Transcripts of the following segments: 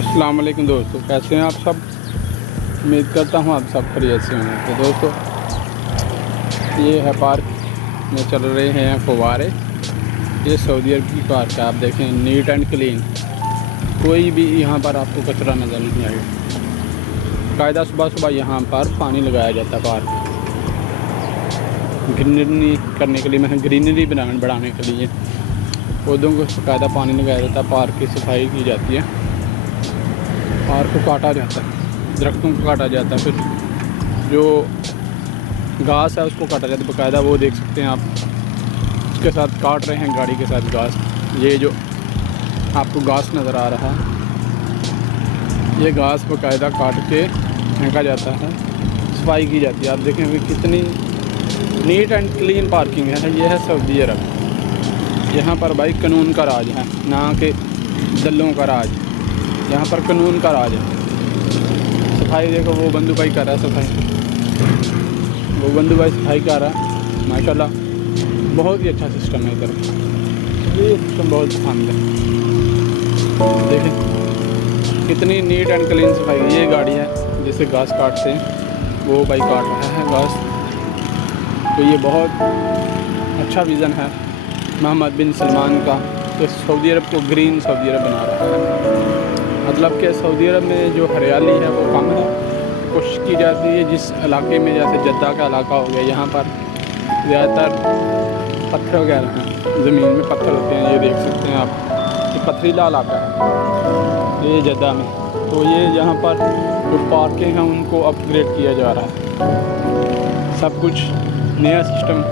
अस्सलाम वालेकुम दोस्तों, कैसे हैं आप सब। उम्मीद करता हूँ आप सब खैरियत से होंगे। तो दोस्तों, ये है पार्क में चल रहे हैं फव्वारे। ये सऊदी अरब की पार्क है। आप देखें, नीट एंड क्लीन, कोई भी यहाँ पर आपको कचरा नज़र नहीं आएगा। कायदा सुबह सुबह यहाँ पर पानी लगाया जाता है पार्क ग्रीनरी करने के लिए, मतलब ग्रीनरी बढ़ाने के लिए पौधों को बाकायदा पानी लगाया जाता है। पार्क की सफाई की जाती है, पार्क को काटा जाता है, दरख्तों को काटा जाता है, फिर जो घास है उसको काटा जाता है बाकायदा। वो देख सकते हैं आप, उसके साथ काट रहे हैं गाड़ी के साथ घास। ये जो आपको घास नज़र आ रहा है, ये घास बाकायदा काट के फेंका जाता है, सफाई की जाती है। आप देखें अभी कितनी नीट एंड क्लीन पार्किंग है। ये है सऊदी अरब। यहाँ पर भाई कानून का राज है, ना कि दलों का राज। यहाँ पर कानून का राज है। सफाई देखो, वो बंदू भाई कर रहा है सफाई, वो बंदू भाई सफाई कर रहा है। माशाल्लाह बहुत ही अच्छा सिस्टम है इधर। ये सिस्टम बहुत पसंद है। देखें कितनी नीट एंड क्लीन सफाई। ये गाड़ी है जिसे घास काटते हैं, वो भाई काट रहा है घास। तो ये बहुत अच्छा विज़न है मोहम्मद बिन सलमान का, तो सऊदी अरब को ग्रीन सऊदी अरब बना रहा है। मतलब कि सऊदी अरब में जो हरियाली है वो कम है, कोशिश की जाती है जिस इलाके में, जैसे जद्दा का इलाका हो गया, यहाँ पर ज़्यादातर पत्थर वगैरह हैं, ज़मीन में पत्थर होते हैं। ये देख सकते हैं आप, ये पथरीला इलाका है ये जद्दा में। तो ये यहाँ पर जो पार्कें हैं उनको अपग्रेड किया जा रहा है, सब कुछ नया सिस्टम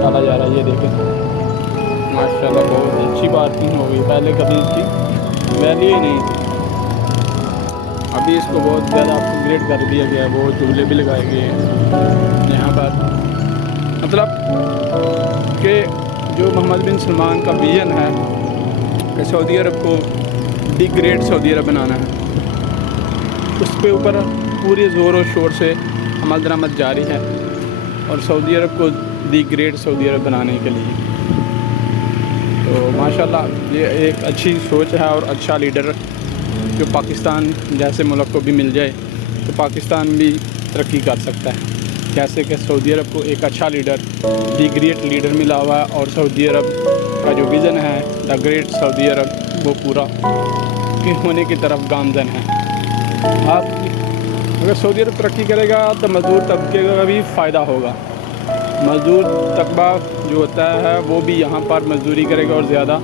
डाला जा रहा है। ये देखें माशाल्लाह बहुत अच्छी पार्किंग हो गई। पहले कभी इसकी वैल्यू ही नहीं थी, अभी इसको बहुत ज़्यादा अपग्रेड कर दिया गया है। वो झूले भी लगाए गए हैं यहाँ पर। मतलब कि जो मोहम्मद बिन सलमान का विज़न है कि सऊदी अरब को दी ग्रेट सऊदी अरब बनाना है, उसके ऊपर पूरे ज़ोर और शोर से अमल दरामद जारी है। और सऊदी अरब को दी ग्रेट सऊदी अरब बनाने के लिए तो माशाल्लाह ये एक अच्छी सोच है और अच्छा लीडर जो पाकिस्तान जैसे मुल्क को भी मिल जाए तो पाकिस्तान भी तरक्की कर सकता है। जैसे कि सऊदी अरब को एक अच्छा लीडर, दी ग्रेट लीडर मिला हुआ है, और सऊदी अरब का जो विज़न है द ग्रेट सऊदी अरब, वो पूरा होने की तरफ गामजन है। आप अगर सऊदी अरब तरक्की करेगा तो मज़दूर तबके का भी फ़ायदा होगा। मज़दूर तबका जो होता है वो भी यहाँ पर मज़दूरी करेगा और ज़्यादा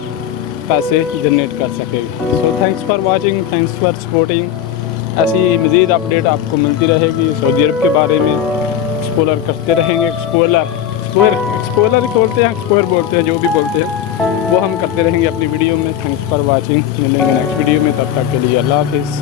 पैसे जनरेट कर सकेगा। So thanks for watching, thanks for supporting. ऐसी मज़ीद अपडेट आपको मिलती रहेगी सऊदी अरब के बारे में। एक्सप्लोर करते रहेंगे, एक्सप्लोर ही बोलते हैं, एक्सप्लोर बोलते हैं, जो भी बोलते हैं वो हम करते रहेंगे अपनी वीडियो में। थैंक्स फॉर वाचिंग, मिलेंगे नेक्स्ट वीडियो में, तब तक के लिए अल्लाह हाफिज़।